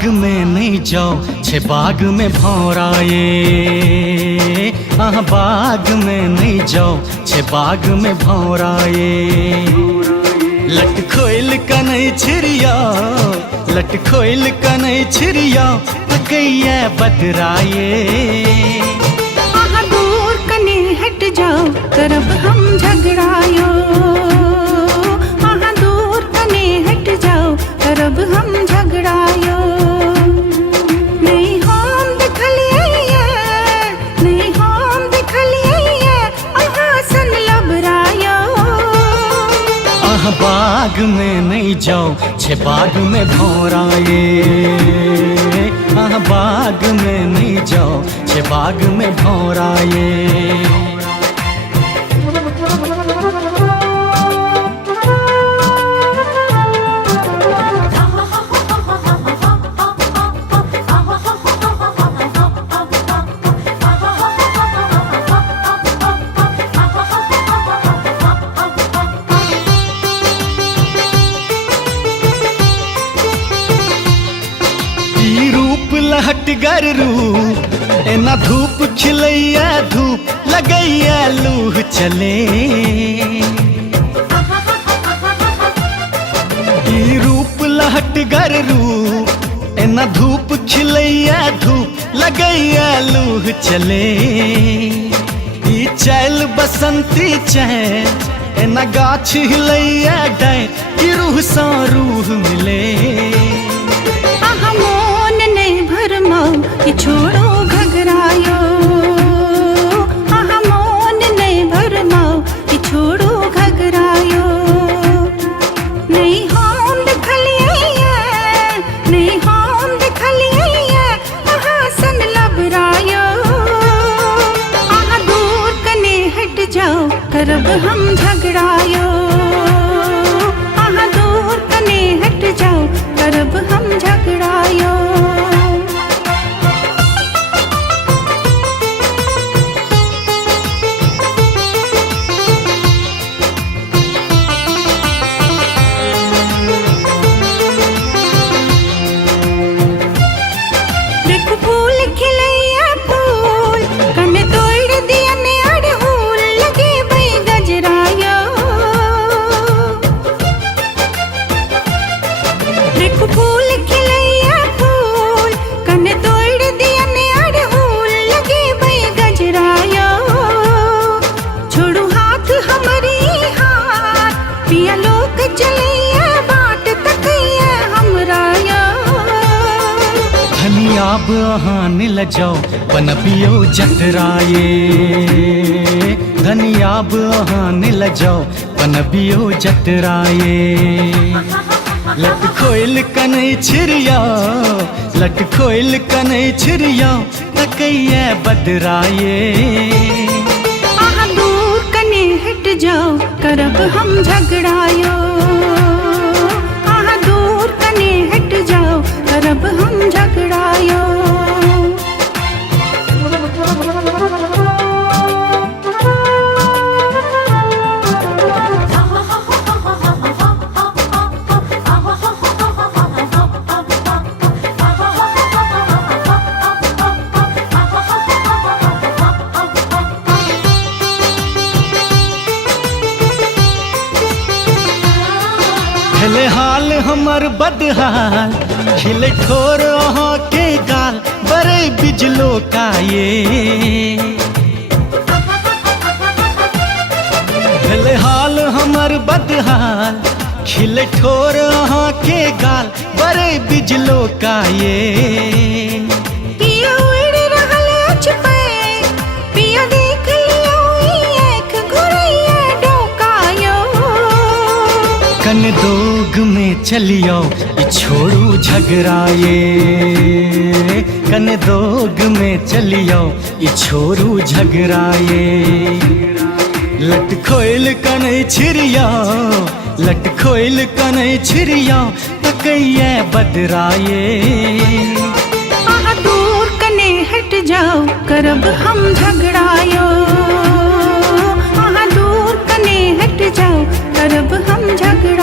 बाग में नहीं जाओ छे बाग में भौराए। बाग में नहीं जाओ छे बाग में भौराए। लट खोइल कनै छिरिया लट खोइल कनै छिरिया तकैया बदराए। दूर कने हट जाओ करब हम झगड़ायो। दूर कने हट जाओ करब हम झगड़ायो। नहीं हम देखलिए नहीं हम देखलिए सन लबरायो। बाग में नहीं जाओ छे बाग में भौराए। बाग में नहीं जाओ छे बाग में भौराए। लहटगर रूप एना धूप खिलैया धूप लगैया लूह चले। रूप लहटगर रूप एना धूप खिलैया धूप लगैया लूह चले। चैल बसंती चैन एना गाछ हिलैया डाय रूह सा रूह मिले। कि छोड़ो घगरायो। मोन नहीं भरमाओ कि छोड़ो घगरायो। नहीं हम देखलिए नहीं हम देखलिए सन लबरायो। दूर कने हट जाओ करब हम झगड़ायो। दूर कने हट जाओ करब हम झगड़ायो। अब अहान ल जाओ बनबियो जतराए। धनियाब अहान ल जाओ बनबियो जतराए। लट खोइल कनै छिरिया लट खोइल कनै छिरिया तकैया बदराए। दूर कने हट जाओ करब हम झगड़ायो। दूर कने हट जाओ करब हम झगड़ायो। खिले हाल हमर बदहाल खिले ठोर अहाँ के गाल बड़े बिजलो काये। खिले हाल हमर बदहाल खिले ठोर अहाँ के गाल बड़े बिजलो काये। कन दोग में चलियो छोड़ू झगड़ाए। कन दोग में चलियो छोड़ू झगड़ाए। लट खोइल कनै छिरिया लट खोइल कनै छिरिया तकैया बदराए। दूर कने हट जाओ करब हम झगड़ायो। दूर कने हट जाओ करब हम झगड़ा।